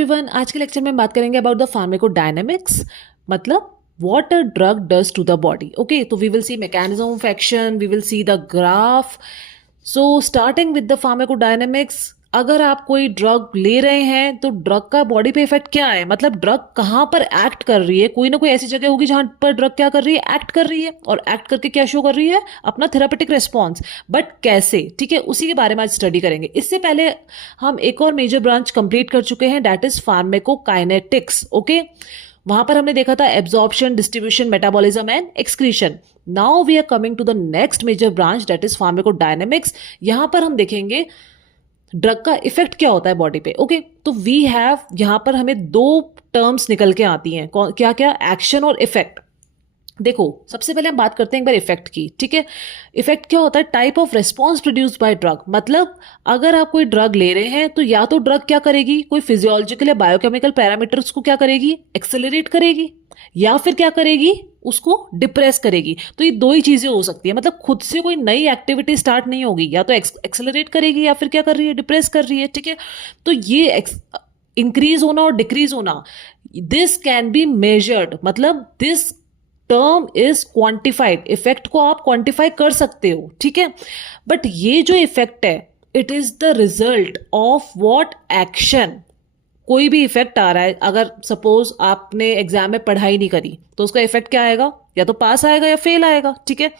Everyone, आज के lecture में हम बात करेंगे अबाउट द फार्माकोडायनेमिक्स, मतलब what a drug does to the body. Okay, तो we will see mechanism of action, we will see the graph. So starting with the pharmacodynamics, अगर आप कोई ड्रग ले रहे हैं तो ड्रग का बॉडी पे इफेक्ट क्या है, मतलब ड्रग कहाँ पर एक्ट कर रही है. कोई ना कोई ऐसी जगह होगी जहां पर ड्रग क्या कर रही है, एक्ट कर रही है, और एक्ट करके क्या शो कर रही है, अपना थेरापेटिक रिस्पॉन्स. बट कैसे, ठीक है, उसी के बारे में आज स्टडी करेंगे. इससे पहले हम एक और मेजर ब्रांच कंप्लीट कर चुके हैं, दैट इज फार्माकोकाइनेटिक्स. ओके, वहां पर हमने देखा था absorption, distribution, metabolism and excretion. Now we are coming to the next major branch, that is pharmacodynamics. यहां पर हम देखेंगे ड्रग का इफेक्ट क्या होता है बॉडी पे. ओके, तो वी हैव, यहां पर हमें दो टर्म्स निकल के आती हैं. क्या क्या, एक्शन और इफेक्ट. देखो, सबसे पहले हम बात करते हैं एक बार इफेक्ट की. ठीक है, इफेक्ट क्या होता है, type of response produced by drug. मतलब अगर आप कोई ड्रग ले रहे हैं तो या तो ड्रग क्या करेगी, कोई फिजियोलॉजिकल या बायोकेमिकल पैरामीटर्स को क्या करेगी, एक्सेलरेट करेगी, या फिर क्या करेगी, उसको डिप्रेस करेगी. तो ये दो ही चीजें हो सकती है, मतलब खुद से कोई नई एक्टिविटी स्टार्ट नहीं होगी, या तो एक्सेलरेट करेगी या फिर क्या कर रही है, डिप्रेस कर रही है. ठीक है, तो ये इंक्रीज होना और डिक्रीज होना, दिस कैन बी मेजर्ड, मतलब this term is quantified. Effect को आप क्वांटिफाई कर सकते हो. ठीक है, बट ये जो इफेक्ट है, it is the result of what action. कोई भी इफेक्ट आ रहा है, अगर सपोज आपने एग्जाम में पढ़ाई नहीं करी तो उसका इफेक्ट क्या आएगा, या तो पास आएगा या फेल आएगा. ठीक है,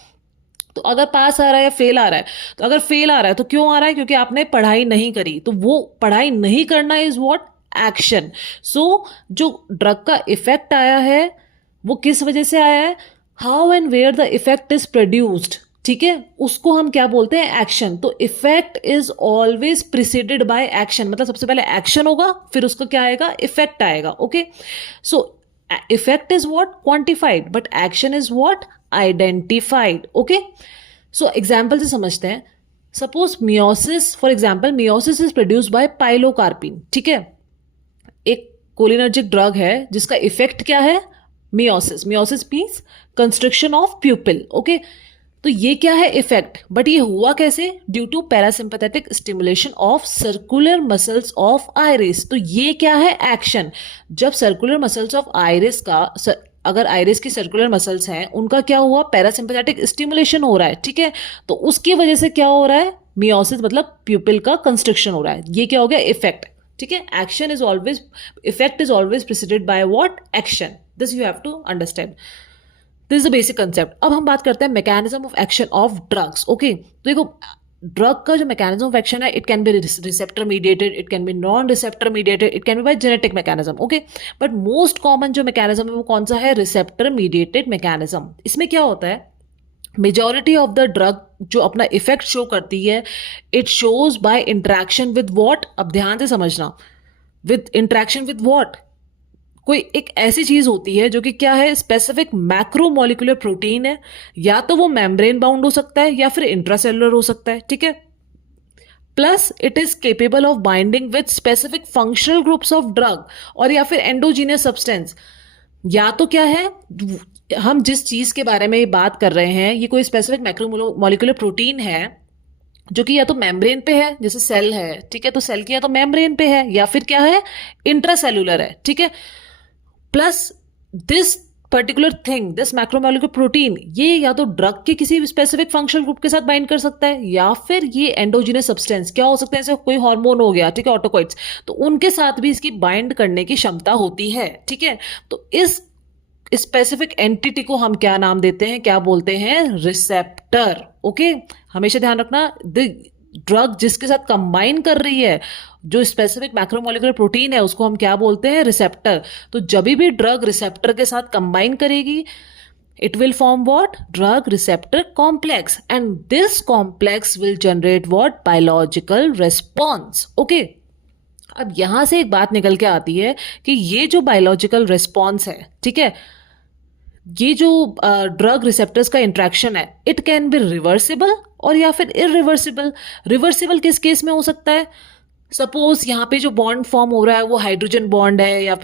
तो अगर पास आ रहा है या फेल आ रहा है, तो अगर फेल आ रहा है तो क्यों आ रहा है, क्योंकि आपने पढ़ाई नहीं करी. तो वो पढ़ाई नहीं करना इज व्हाट, एक्शन. सो जो ड्रग का इफेक्ट आया है वो किस वजह से आया है, how and where the effect is produced. ठीक है, उसको हम क्या बोलते हैं, एक्शन. तो effect is always preceded by action, मतलब सबसे पहले एक्शन होगा, फिर उसका क्या आएगा, इफेक्ट आएगा. Okay, so effect is what, quantified, but action is what, identified. Okay, so example से समझते हैं. Suppose meiosis, for example meiosis is produced by pilocarpine. ठीक है, एक कोलिनर्जिक ड्रग है जिसका इफेक्ट क्या है, miosis. Miosis means construction of pupil. Okay, तो ये क्या है, इफेक्ट. बट ये हुआ कैसे, due to parasympathetic stimulation of circular muscles of iris. तो ये क्या है, एक्शन. जब सर्कुलर मसल्स ऑफ आइरिस का, अगर आइरिस की सर्कुलर मसल्स हैं उनका क्या हुआ, पैरासिम्पैथेटिक स्टिमुलेशन हो रहा है. ठीक है, तो उसकी वजह से क्या हो रहा है, मियोसिस, मतलब प्यूपिल का कंस्ट्रक्शन हो रहा है. ये क्या हो गया, इफेक्ट. ठीक है, action is always, effect is always preceded by what, action. This you have to understand. This is the basic concept. अब हम बात करते हैं mechanism of action of drugs. Okay, तो देखो, ड्रग का जो मैकेनिज्म ऑफ एक्शन है, it can be receptor mediated, it can be non receptor mediated, it can be by genetic mechanism. Okay, but most common जो mechanism है वो कौन सा है, रिसेप्टर मीडिएटेड मैकेनिज्म. इसमें क्या होता है, मेजॉरिटी ऑफ द ड्रग जो अपना इफेक्ट शो करती है, it shows by interaction with what. अब ध्यान से समझना, विद इंटरेक्शन विद व्हाट, कोई एक ऐसी चीज होती है जो कि क्या है, स्पेसिफिक मैक्रोमोलिकुलर प्रोटीन है, या तो वो मेम्ब्रेन बाउंड हो सकता है या फिर इंट्रासेलुलर हो सकता है. ठीक है, plus it is capable of binding with specific functional groups of drug, और या फिर एंडोजीनियस सब्सटेंस. या तो क्या है, हम जिस चीज के बारे में बात कर रहे हैं, ये कोई स्पेसिफिक मैक्रोमोलिकुलर प्रोटीन है जो कि या तो मेम्ब्रेन पे है, जैसे सेल है. ठीक है, तो सेल की या तो मेम्ब्रेन पे है या फिर क्या है, इंट्रासेलुलर है. ठीक है, plus this particular thing, this macromolecular protein, ये या तो ड्रग के किसी स्पेसिफिक फंक्शनल ग्रुप के साथ बाइंड कर सकता है, या फिर ये एंडोजीनस सब्सटेंस क्या हो सकते हैं, जैसे कोई हार्मोन हो गया, ठीक है, ऑटोकॉइड्स, तो उनके साथ भी इसकी बाइंड करने की क्षमता होती है. ठीक है, तो इस स्पेसिफिक एंटिटी को हम क्या नाम देते हैं, क्या बोलते हैं, रिसेप्टर. ओके, हमेशा ध्यान रखना, ड्रग जिसके साथ कंबाइन कर रही है, जो स्पेसिफिक मैक्रोमोलिकुलर प्रोटीन है, उसको हम क्या बोलते हैं, रिसेप्टर. तो जब भी ड्रग रिसेप्टर के साथ कंबाइन करेगी, it will form what, drug receptor complex, and this complex will generate what, biological response. Okay, अब यहां से एक बात निकल के आती है कि ये जो बायोलॉजिकल रेस्पॉन्स है, ठीक है, ये जो ड्रग रिसेप्टर्स का इंट्रैक्शन है, इट कैन बी रिवर्सिबल और या फिर इरिवर्सिबल. रिवर्सिबल किस केस में हो सकता है, सपोज यहाँ पे जो बॉन्ड फॉर्म हो रहा है वो हाइड्रोजन बॉन्ड है, या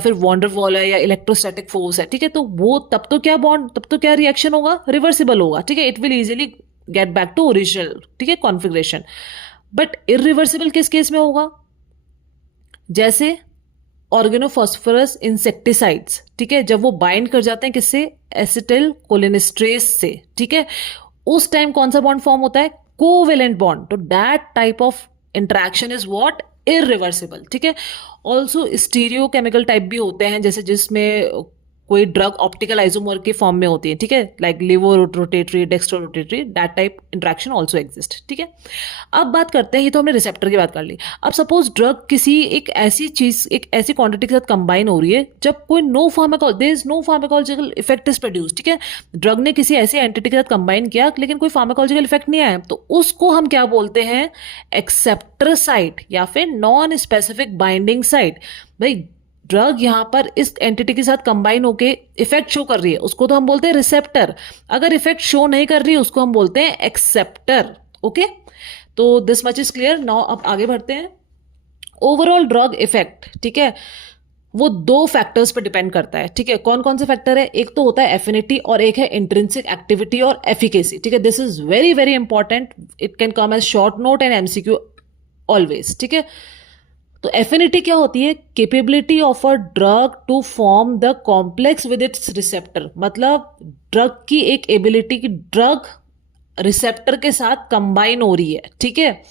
फिर वॉन्डर वॉल है, या इलेक्ट्रोस्टैटिक फोर्स है. ठीक है, तो वो तब तो क्या बॉन्ड, तब तो क्या रिएक्शन होगा, रिवर्सिबल होगा. ठीक है, it will easily get back to original, ठीक है, कॉन्फिग्रेशन. बट इरिवर्सिबल किस केस में होगा, जैसे ऑर्गेनोफॉस्फोरस इंसेक्टिसाइड्स, ठीक है, जब वो बाइंड कर जाते हैं किससे, एसिटिल कोलिनेस्ट्रेस से, ठीक है, उस टाइम कौन सा बॉन्ड फॉर्म होता है, कोवेलेंट बॉन्ड। तो that type of interaction is what, irreversible, ठीक है। ऑल्सो स्टीरियो केमिकल टाइप भी होते हैं, जैसे जिसमें कोई ड्रग ऑप्टिकल आइसोमर के फॉर्म में होती है, ठीक है, like levorotatory, dextrorotatory, that type interaction also exist, ठीक है। अब बात करते हैं, ये तो हमने रिसेप्टर की बात कर ली। अब सपोज ड्रग किसी एक ऐसी चीज, एक ऐसी क्वांटिटी के साथ कंबाइन हो रही है जब कोई there is no pharmacological effect is produce, ठीक है, ड्रग ने किसी ऐसी एंटिटी के साथ कंबाइन किया लेकिन कोई फार्माकोलॉजिकल इफेक्ट नहीं आया, तो उसको हम क्या बोलते हैं, एक्सेप्टर साइट या फिर नॉन स्पेसिफिक बाइंडिंग साइट। भाई ड्रग यहां पर इस एंटिटी के साथ कंबाइन होके इफेक्ट शो कर रही है, उसको तो हम बोलते हैं रिसेप्टर। अगर इफेक्ट शो नहीं कर रही है उसको हम बोलते हैं एक्सेप्टर। ओके, तो this much is clear. Now अब आगे बढ़ते हैं। ओवरऑल ड्रग इफेक्ट, ठीक है, वो दो फैक्टर्स पर डिपेंड करता है, ठीक है। कौन कौन से फैक्टर है, एक तो होता है एफिनिटी और एक है इंट्रिंसिक एक्टिविटी और एफिकेसी, ठीक है। This is very very important, it can come as short note and MCQ always, ठीक है। तो एफिनिटी क्या होती है, capability of a drug to form the complex with its receptor, मतलब ड्रग की एक एबिलिटी की ड्रग रिसेप्टर के साथ कंबाइन हो रही है, ठीक है,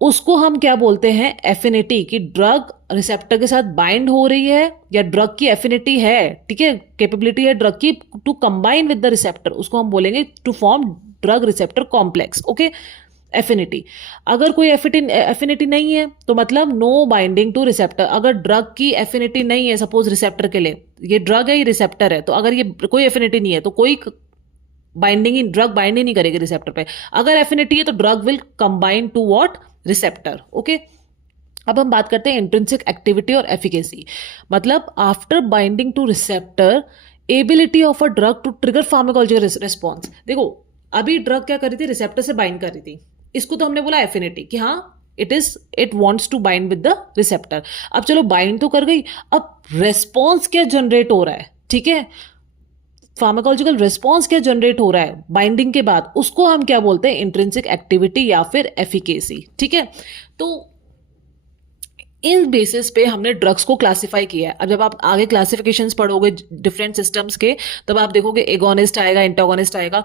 उसको हम क्या बोलते हैं, एफिनिटी, कि ड्रग रिसेप्टर के साथ बाइंड हो रही है या ड्रग की एफिनिटी है, ठीक है, कैपेबिलिटी है ड्रग की to combine with the receptor, उसको हम बोलेंगे to form drug receptor complex. Okay, affinity. अगर कोई एफिनिटी नहीं है तो मतलब नो बाइंडिंग टू रिसेप्टर। अगर ड्रग की एफिनिटी नहीं है, सपोज रिसेप्टर के लिए, ये ड्रग है, ये रिसेप्टर है, तो अगर ये कोई एफिनिटी नहीं है तो कोई बाइंडिंग ही, ड्रग बाइंड ही नहीं करेगी रिसेप्टर पे। अगर एफिनिटी है तो drug will combine to what, receptor. Okay, अब हम बात करते हैं इंट्रिंसिक एक्टिविटी और एफिकेसी, मतलब after binding to receptor ability of a drug to trigger pharmacological response. देखो अभी ड्रग क्या कर रही थी, रिसेप्टर से बाइंड कर रही थी, इसको तो हमने बोला एफिनिटी कि हाँ it wants to bind with the receptor. अब चलो बाइंड तो कर गई, अब रेस्पॉन्स क्या जनरेट हो रहा है, ठीक है, फार्माकोलॉजिकल रिस्पॉन्स क्या जनरेट हो रहा है बाइंडिंग के बाद, उसको हम क्या बोलते हैं, इंट्रिंसिक एक्टिविटी या फिर एफिकेसी, ठीक है। तो इन बेसिस पे हमने ड्रग्स को क्लासिफाई किया है। अब जब आप आगे क्लासिफिकेशंस पढ़ोगे डिफरेंट सिस्टम्स के, तब आप देखोगे एगोनिस्ट आएगा, एंटागोनिस्ट आएगा।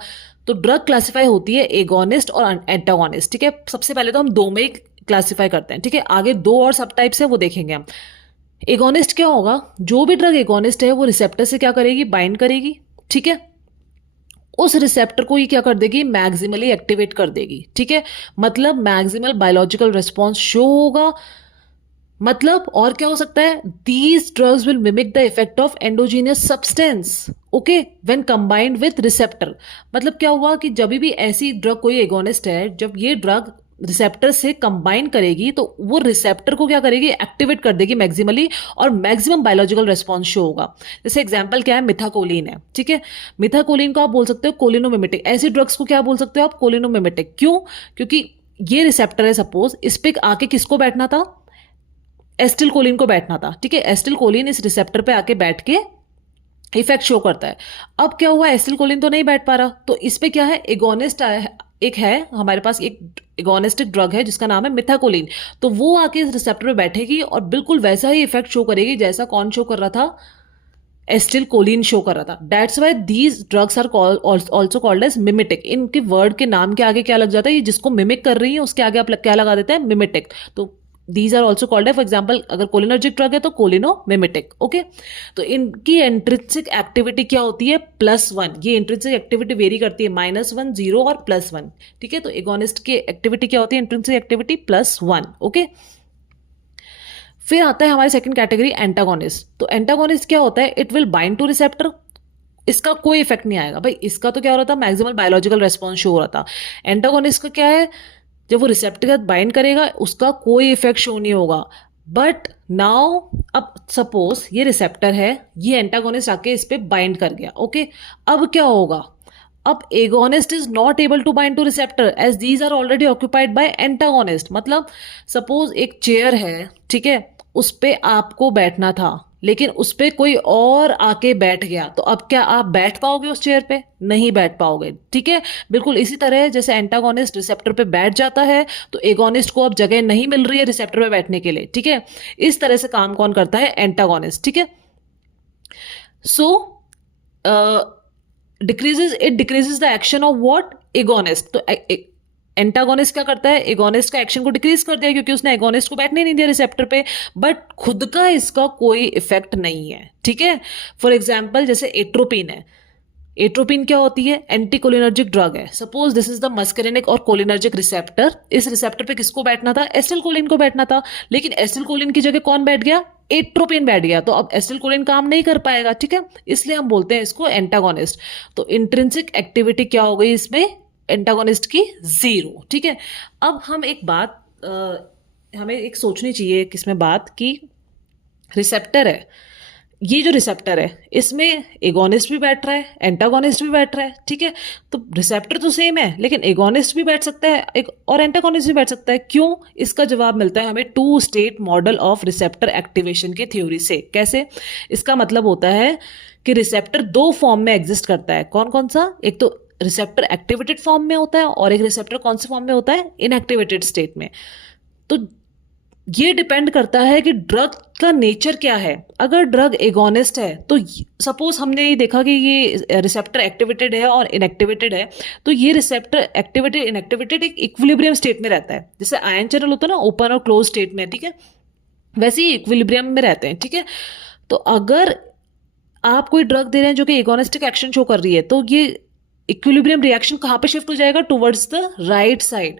तो ड्रग क्लासिफाई होती है एगोनिस्ट और एंटागोनिस्ट, ठीक है। सबसे पहले तो हम दो में क्लासिफाई करते हैं, ठीक है, आगे दो और सब टाइप्स है वो देखेंगे हम। एगोनिस्ट क्या होगा, जो भी ड्रग एगोनिस्ट है वो रिसेप्टर से क्या करेगी, बाइंड करेगी, ठीक है, उस रिसेप्टर को ये क्या कर देगी, मैक्सिमली एक्टिवेट कर देगी, ठीक है, मतलब मैक्सिमल बायोलॉजिकल रिस्पॉन्स शो होगा। मतलब और क्या हो सकता है, these drugs will mimic the effect of endogenous substance, okay, when combined with receptor. मतलब क्या हुआ कि जब भी ऐसी ड्रग कोई एगोनिस्ट है, जब ये ड्रग रिसेप्टर से कंबाइन करेगी तो वो रिसेप्टर को क्या करेगी, एक्टिवेट कर देगी मैक्सिमली, और मैक्सिमम बायोलॉजिकल रेस्पॉन्स शो होगा। जैसे एग्जांपल क्या है, मिथाकोलिन है, ठीक है, मिथाकोलिन को आप बोल सकते हो कोलिनोमिमेटिक। ऐसी ड्रग्स को क्या बोल सकते हो आप, कोलिनोमिमेटिक। क्यों, क्योंकि ये रिसेप्टर है, सपोज इस पे आके किसको बैठना था, एस्टिल कोलिन को बैठना था, ठीक है, एस्टिल कोलिन इस रिसेप्टर पे आके बैठ के इफेक्ट शो करता है। अब क्या हुआ, एस्टिल कोलिन तो नहीं बैठ पा रहा, तो इस पे क्या है, एगोनिस्ट एक है हमारे पास, एक एगोनिस्टिक ड्रग है जिसका नाम है मिथाकोलिन, तो वो आके इस रिसेप्टर पे बैठेगी और बिल्कुल वैसा ही इफेक्ट शो करेगी जैसा कौन शो कर रहा था, एस्टिल कोलिन शो कर रहा था। That's why these drugs are also called as mimetic. इनके वर्ड के नाम के आगे क्या लग जाता है, ये जिसको मिमिक कर रही है उसके आगे आप क्या लगा देते हैं, मिमेटिक। तो दीज आर ऑल्सो कॉल्ड है, फॉर एग्जाम्पल अगर कोलिनर्जिक ड्रग है तो कोलिनोमिमेटिक। ओके, तो इनकी इंट्रिंसिक एक्टिविटी क्या होती है, +1। ये इंट्रिंसिक एक्टिविटी वेरी करती है, -1, 0 और +1, ठीक है। तो एगोनिस्ट की एक्टिविटी क्या होती है, इंट्रिंसिक एक्टिविटी +1। ओके, फिर आता है हमारी सेकंड कैटेगरी एंटागोनिस्ट। तो एंटागोनिस्ट क्या होता है, it will bind to receptor, इसका कोई इफेक्ट नहीं आएगा। भाई इसका तो क्या हो रहा था, मैक्सिमल बायोलॉजिकल रेस्पॉन्स शो हो रहा था। एंटागोनिस्ट का क्या है, जब वो रिसेप्टर के साथ बाइंड करेगा उसका कोई इफेक्ट शो नहीं होगा। बट नाउ अब सपोज ये रिसेप्टर है, ये एंटागोनिस्ट आके इस पे बाइंड कर गया, ओके, अब क्या होगा, अब agonist is not able to bind to receptor as these are already occupied by antagonist. मतलब सपोज एक चेयर है, ठीक है, उस पे आपको बैठना था, लेकिन उस पे कोई और आके बैठ गया, तो अब क्या आप बैठ पाओगे उस चेयर पे? नहीं बैठ पाओगे, ठीक है। बिल्कुल इसी तरह जैसे एंटागोनिस्ट रिसेप्टर पे बैठ जाता है, तो एगोनिस्ट को अब जगह नहीं मिल रही है रिसेप्टर पे बैठने के लिए, ठीक है। इस तरह से काम कौन करता है? एंटागोनिस्ट, ठीक है। So decreases the action of what? Agonist. तो एंटागोनिस्ट क्या करता है? एगोनिस्ट का एक्शन को डिक्रीज कर दिया, क्योंकि उसने एगोनिस्ट को बैठने नहीं दिया रिसेप्टर पे, बट खुद का इसका कोई इफेक्ट नहीं है, ठीक है। फॉर एग्जाम्पल जैसे एट्रोपिन है। एट्रोपिन क्या होती है? एंटीकोलिनर्जिक ड्रग है। Suppose this is the muscarinic और कोलिनर्जिक रिसेप्टर। इस रिसेप्टर पे किसको बैठना था? एसिटिलकोलिन को बैठना था, लेकिन एसिटिलकोलिन की जगह कौन बैठ गया? एट्रोपिन बैठ गया, तो अब एसिटिलकोलिन काम नहीं कर पाएगा, ठीक है। इसलिए हम बोलते हैं इसको एंटागोनिस्ट। तो इंट्रिंसिक एक्टिविटी क्या हो गई इसमें? एंटागोनिस्ट की 0, ठीक है। अब हम एक बात हमें एक सोचनी चाहिए किसमें बात की, रिसेप्टर है, ये जो रिसेप्टर है इसमें एगोनिस्ट भी बैठ रहा है, एंटागोनिस्ट भी बैठ रहा है, ठीक है। तो रिसेप्टर तो सेम है, लेकिन एगोनिस्ट भी बैठ सकता है एक और एंटागोनिस्ट भी बैठ सकता है। क्यों? इसका जवाब मिलता है हमें two state model of receptor activation की थ्योरी से। कैसे? इसका मतलब होता है कि रिसेप्टर दो फॉर्म में एग्जिस्ट करता है। कौन कौन सा? एक तो रिसेप्टर एक्टिवेटेड फॉर्म में होता है, और एक रिसेप्टर कौन से फॉर्म में होता है? इनएक्टिवेटेड स्टेट में। तो ये डिपेंड करता है कि ड्रग का नेचर क्या है। अगर ड्रग एगोनिस्ट है तो सपोज हमने ये देखा कि ये रिसेप्टर एक्टिवेटेड है और इनएक्टिवेटेड है, तो ये रिसेप्टर एक्टिवेटेड इनएक्टिवेटेड एक इक्विलिब्रियम स्टेट में रहता है। जैसे आयन चैनल होता है ना ओपन और क्लोज स्टेट में, ठीक है, वैसे ही इक्विलिब्रियम में रहते हैं, ठीक है। तो अगर आप कोई ड्रग दे रहे हैं जो कि एगोनिस्टिक एक्शन शो कर रही है, तो ये इक्विलिब्रियम रिएक्शन कहाँ पे शिफ्ट हो जाएगा? Towards the right side.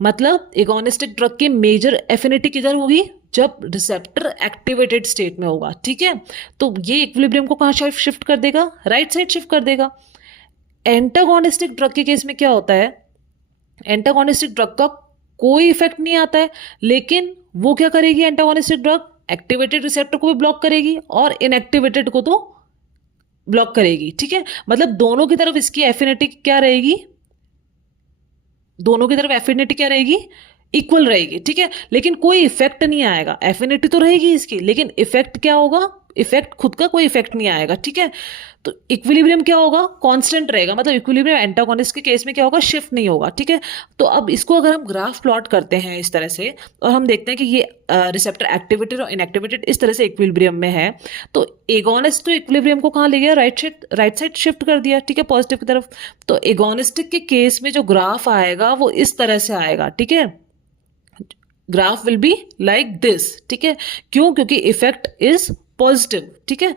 मतलब एगोनिस्टिक ड्रग की मेजर एफिनिटी किधर होगी? जब रिसेप्टर एक्टिवेटेड स्टेट में होगा, ठीक है। तो ये इक्विलिब्रियम को कहाँ शिफ्ट कर देगा? राइट साइड शिफ्ट कर देगा। एंटागोनिस्टिक ड्रग के केस में क्या होता है? एंटागोनिस्टिक ड्रग का कोई इफेक्ट नहीं आता है, लेकिन वो क्या करेगी? एंटागोनिस्टिक ड्रग एक्टिवेटेड रिसेप्टर को भी ब्लॉक करेगी और इनएक्टिवेटेड को तो ब्लॉक करेगी, ठीक है। मतलब दोनों की तरफ इसकी एफिनिटी क्या रहेगी? दोनों की तरफ एफिनिटी क्या रहेगी? इक्वल रहेगी, ठीक है। लेकिन कोई इफेक्ट नहीं आएगा। एफिनिटी तो रहेगी इसकी, लेकिन इफेक्ट क्या होगा? इफेक्ट खुद का कोई इफेक्ट नहीं आएगा, ठीक है। तो इक्विलिब्रियम क्या होगा? कांस्टेंट रहेगा। मतलब इक्विलिब्रियम एंटागोनिस्ट के केस में क्या होगा? शिफ्ट नहीं होगा, ठीक है। तो अब इसको अगर हम ग्राफ प्लॉट करते हैं इस तरह से, और हम देखते हैं कि ये रिसेप्टर एक्टिवेटेड और इनएक्टिवेटेड इस तरह से इक्विलिब्रियम में है, तो एगोनिस्ट तो इक्विलिब्रियम को कहाँ ले गया? राइट साइड शिफ्ट कर दिया, ठीक है, पॉजिटिव की तरफ। तो एगोनिस्टिक के केस में जो ग्राफ आएगा वो इस तरह से आएगा, ठीक है। Graph will be like this, ठीक है। क्यों? क्योंकि इफेक्ट इज पॉजिटिव, ठीक है।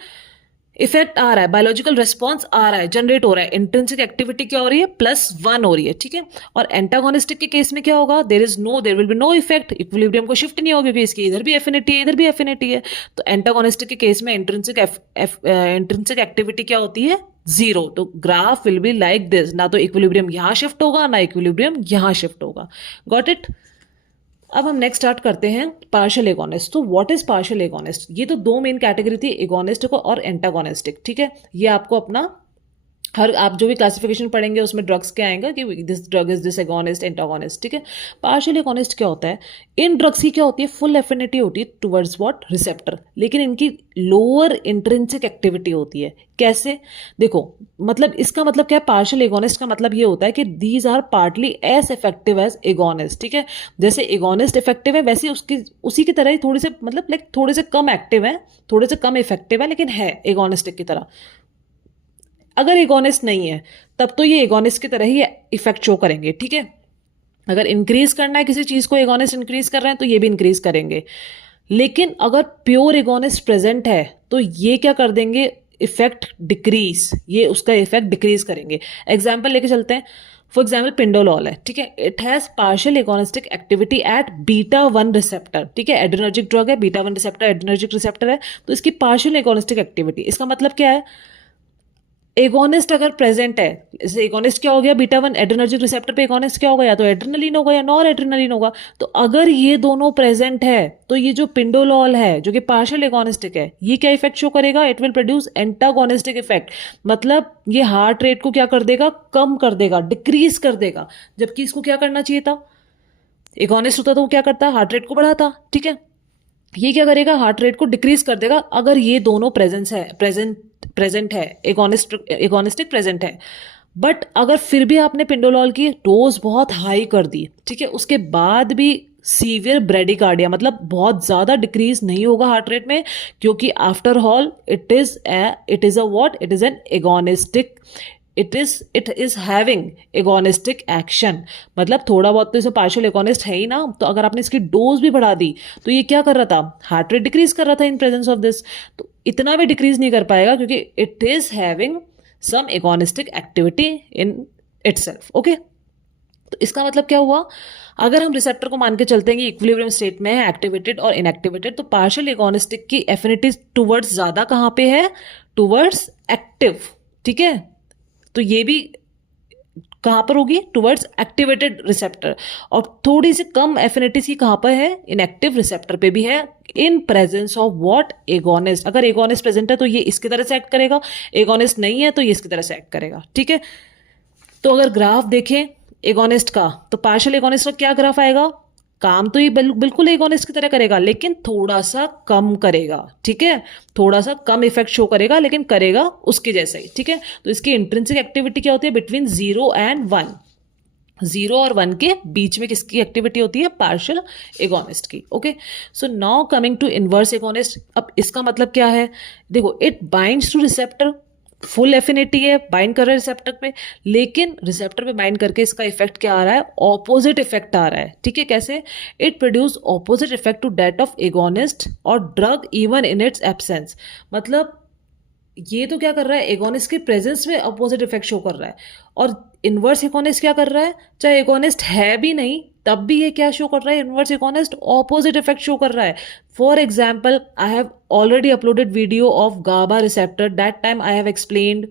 इफेक्ट आ रहा है, बायोलॉजिकल रिस्पॉन्स आ रहा है, जनरेट हो रहा है, इंट्रिंसिक एक्टिविटी क्या हो रही है? +1 हो रही है, ठीक है। और एंटागोनिस्टिक के केस में क्या होगा? There will be no effect, equilibrium को शिफ्ट नहीं होगा, क्योंकि इसकी इधर भी एफिनिटी है, इधर भी एफिनिटी है। तो एंटागोनिस्टिक के केस में इंट्रिंसिक एक्टिविटी क्या होती है? 0। तो graph will be like this. ना तो इक्विलिब्रियम यहां शिफ्ट होगा, ना इक्विलिब्रियम यहां शिफ्ट होगा। Got it? अब हम नेक्स्ट स्टार्ट करते हैं पार्शियल एगोनिस्ट। तो व्हाट इज पार्शियल एगोनिस्ट? ये तो दो मेन कैटेगरी थी, एगोनिस्टिक और एंटागोनिस्टिक, ठीक है। ये आपको अपना हर आप जो भी क्लासिफिकेशन पढ़ेंगे उसमें ड्रग्स क्या आएगा कि this drug is this agonist, antagonist, ठीक है। पार्शियल एगोनिस्ट क्या होता है? इन ड्रग्स की क्या होती है? फुल एफिनिटी होती है टुवर्ड्स व्हाट? रिसेप्टर, लेकिन इनकी लोअर इंट्रिंसिक एक्टिविटी होती है। कैसे? देखो, मतलब इसका मतलब क्या है? पार्शियल एगोनिस्ट का मतलब ये होता है कि these are partly as effective as agonist, ठीक है। जैसे एगोनिस्ट इफेक्टिव है, वैसे उसी की तरह ही थोड़ी से, मतलब लाइक थोड़े से कम एक्टिव है, थोड़े से कम इफेक्टिव है, लेकिन है एगोनिस्टिक की तरह। अगर एगोनिस्ट नहीं है तब तो ये एगोनिस्ट की तरह ही इफेक्ट शो करेंगे, ठीक है। अगर इंक्रीज करना है किसी चीज को, एगोनिस्ट इंक्रीज कर रहे हैं तो ये भी इंक्रीज करेंगे। लेकिन अगर प्योर एगोनिस्ट प्रेजेंट है तो ये क्या कर देंगे? इफेक्ट डिक्रीज, ये उसका इफेक्ट डिक्रीज करेंगे। एग्जाम्पल लेके चलते हैं। फॉर एग्जाम्पल पिंडोलॉल है, ठीक है। It has partial agonistic activity at β1 receptor, ठीक है। एड्रेनर्जिक ड्रग है, β1 रिसेप्टर एड्रेनर्जिक रिसेप्टर है, तो इसकी पार्शियल एगोनिस्टिक एक्टिविटी, इसका मतलब क्या है? एगोनिस्ट अगर प्रेजेंट है, जैसे एगोनिस्ट क्या हो गया? β1 एड्रेनर्जिक रिसेप्टर पे एगोनिस्ट क्या होगा? या तो एड्रेनलिन होगा या नॉर एड्रेनलिन होगा। तो अगर ये दोनों प्रेजेंट है तो ये जो पिंडोलॉल है जो कि पार्शियल एगोनिस्टिक है, ये क्या इफेक्ट शो करेगा? It will produce antagonistic effect. मतलब ये हार्ट रेट को क्या कर देगा? कम कर देगा, डिक्रीज कर देगा। जबकि इसको क्या करना चाहिए था? एगोनिस्ट होता तो वो क्या करता? हार्ट रेट को बढ़ाता, ठीक है। ये क्या करेगा, हार्ट रेट को डिक्रीज कर देगा अगर ये दोनों प्रेजेंट है, एगोनिस्टिक प्रेजेंट है। बट अगर फिर भी आपने पिंडोलॉल की डोज बहुत हाई कर दी, ठीक है, उसके बाद भी सीवियर ब्रेडिकार्डिया मतलब बहुत ज़्यादा डिक्रीज नहीं होगा हार्ट रेट में, क्योंकि after all it is a what, it is an agonistic, it is having agonistic action. मतलब थोड़ा बहुत तो इसे पार्शियल एगोनिस्ट है ही ना, तो अगर आपने इसकी डोज भी बढ़ा दी तो ये क्या कर रहा था, हार्ट रेट डिक्रीज कर रहा था इन प्रेजेंस ऑफ दिस। तो इतना भी डिक्रीज नहीं कर पाएगा क्योंकि it is having some agonistic activity in itself. Okay, तो इसका मतलब क्या हुआ, अगर हम रिसेप्टर को मान के चलते हैं कि इक्विलिब्रियम स्टेट में है, एक्टिवेटेड और इनएक्टिवेटेड, तो पार्शियल एगोनिस्टिक की एफिनिटी टुवर्ड्स ज्यादा कहाँ पे है, टुवर्ड्स एक्टिव। ठीक है, तो ये भी कहाँ पर होगी, टुवर्ड्स एक्टिवेटेड रिसेप्टर। और थोड़ी सी कम एफिनिटी सी कहाँ पर है, इनएक्टिव रिसेप्टर पे भी है, in presence of what, agonist. अगर एगोनिस्ट प्रेजेंट है तो ये इसकी तरह से एक्ट करेगा, एगोनिस्ट नहीं है तो ये इसकी तरह से एक्ट करेगा। ठीक है, तो अगर ग्राफ देखें एगोनिस्ट का, तो पार्शियल एगोनिस्ट का क्या ग्राफ आएगा, काम तो ये बिल्कुल एगोनिस्ट की तरह करेगा लेकिन थोड़ा सा कम करेगा। ठीक है, थोड़ा सा कम इफेक्ट शो करेगा लेकिन करेगा उसके जैसा ही। ठीक है, तो इसकी इंट्रिंसिक एक्टिविटी क्या होती है, बिटवीन 0 एंड 1, 0 और 1 के बीच में किसकी एक्टिविटी होती है, पार्शियल एगोनिस्ट की। Okay, so now coming to inverse agonist. अब इसका मतलब क्या है, देखो it binds to receptor, full affinity है, बाइंड कर रहा है रिसेप्टर पे, लेकिन रिसेप्टर पे बाइंड करके इसका इफेक्ट क्या आ रहा है, ऑपोजिट इफेक्ट आ रहा है। ठीक है, कैसे, it produce opposite effect to that of agonist और drug even in its absence. मतलब ये तो क्या कर रहा है, एगोनिस्ट के प्रेजेंस में अपोजिट इफेक्ट शो कर रहा है, और इनवर्स एगोनिस्ट क्या कर रहा है, चाहे एगोनिस्ट है भी नहीं तब भी ये क्या शो कर रहा है, inverse agonist opposite effect show कर रहा है। For example, I have already uploaded video of GABA receptor, that time I have explained,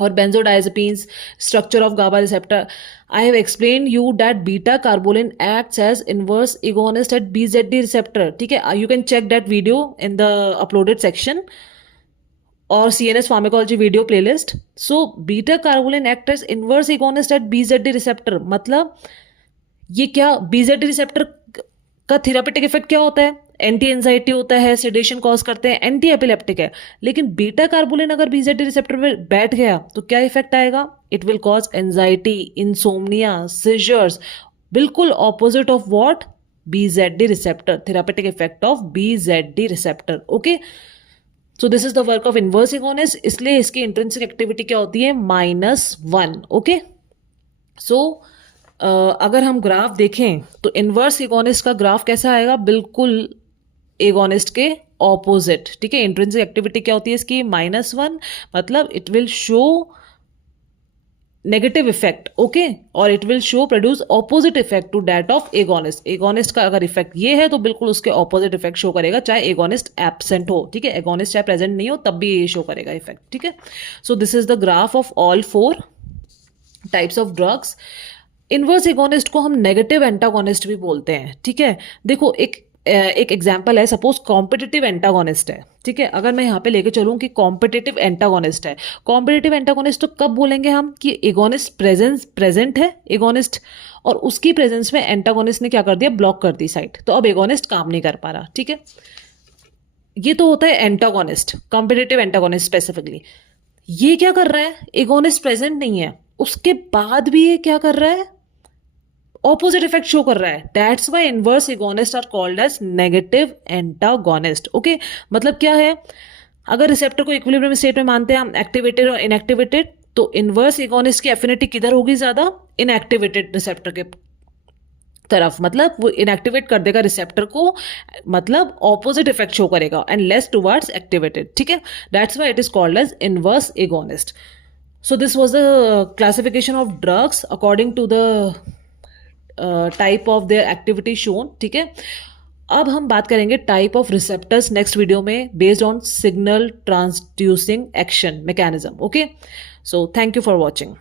or benzodiazepines, structure of GABA receptor. I have explained you that beta carbolin acts as inverse agonist at BZD receptor. ठीक है, you can check that video in the uploaded section और CNS pharmacology video playlist. So beta carbolin acts as inverse agonist at BZD receptor. मतलब ये क्या, BZD receptor का therapeutic effect क्या होता है, एंटी एंजाइटी होता है, सेडेशन कॉज करते हैं, एंटी एपिलेप्टिक है। लेकिन बीटा कार्बोलिन अगर बीजेडी रिसेप्टर पे बैठ गया तो क्या इफेक्ट आएगा, it will cause anxiety, insomnia, seizures, बिल्कुल opposite of what, BZD receptor, therapeutic effect of BZD receptor. Okay, so this is the work of inverse agonist, इसलिए इसकी इंट्रिंसिक एक्टिविटी क्या होती है, -1। ओके, सो अगर हम ग्राफ देखें तो इनवर्स एगोनिस्ट का ग्राफ कैसा आएगा, बिल्कुल एगोनिस्ट के ऑपोजिट। ठीक है, इंट्रिंसिक एक्टिविटी क्या होती है इसकी, -1, मतलब it will show negative effect. Okay, और it will show produce opposite effect to that of agonist. Agonist का अगर इफेक्ट ये है तो बिल्कुल उसके ऑपोजिट इफेक्ट शो करेगा, चाहे एगोनिस्ट एब्सेंट हो। ठीक है, एगोनिस्ट चाहे प्रेजेंट नहीं हो तब भी ये शो करेगा इफेक्ट। ठीक है, सो this is the graph of all 4 types of drugs. Inverse agonist को हम नेगेटिव एंटागोनिस्ट भी बोलते हैं। ठीक है, देखो एक एग्जांपल है, सपोज कॉम्पिटिटिव एंटागोनिस्ट है। ठीक है, अगर मैं यहाँ पे लेके चलूँ कि कॉम्पिटिटिव एंटागोनिस्ट है, कॉम्पिटिटिव एंटागोनिस्ट तो कब बोलेंगे हम कि एगोनिस्ट प्रेजेंट है एगोनिस्ट, और उसकी प्रेजेंस में एंटागोनिस्ट ने क्या कर दिया, ब्लॉक कर दी साइट, तो अब एगोनिस्ट काम नहीं कर पा रहा। ठीक है, ये तो होता है एंटागोनिस्ट, कॉम्पिटिटिव एंटागोनिस्ट स्पेसिफिकली। ये क्या कर रहा है, एगोनिस्ट प्रेजेंट नहीं है, उसके बाद भी ये क्या कर रहा है, ऑपोजिट इफेक्ट शो कर रहा है। That's why inverse agonist are called as negative antagonist. Okay, मतलब क्या है, अगर रिसेप्टर को इक्विलिब्रियम स्टेट में मानते हैं हम, एक्टिवेटेड और इनएक्टिवेटेड, तो इनवर्स एगोनिस्ट की एफिनिटी किधर होगी ज्यादा, इनएक्टिवेटेड रिसेप्टर के तरफ, मतलब वो इनएक्टिवेट कर देगा रिसेप्टर को, मतलब ऑपोजिट इफेक्ट शो करेगा, एंड लेस टुवर्ड्स एक्टिवेटेड। ठीक है, that's why it is called as inverse agonist. So this was the classification of drugs according to the type of their activity shown. ठीक है, अब हम बात करेंगे type of receptors next video में, based on signal transducing action mechanism. Okay, so thank you for watching.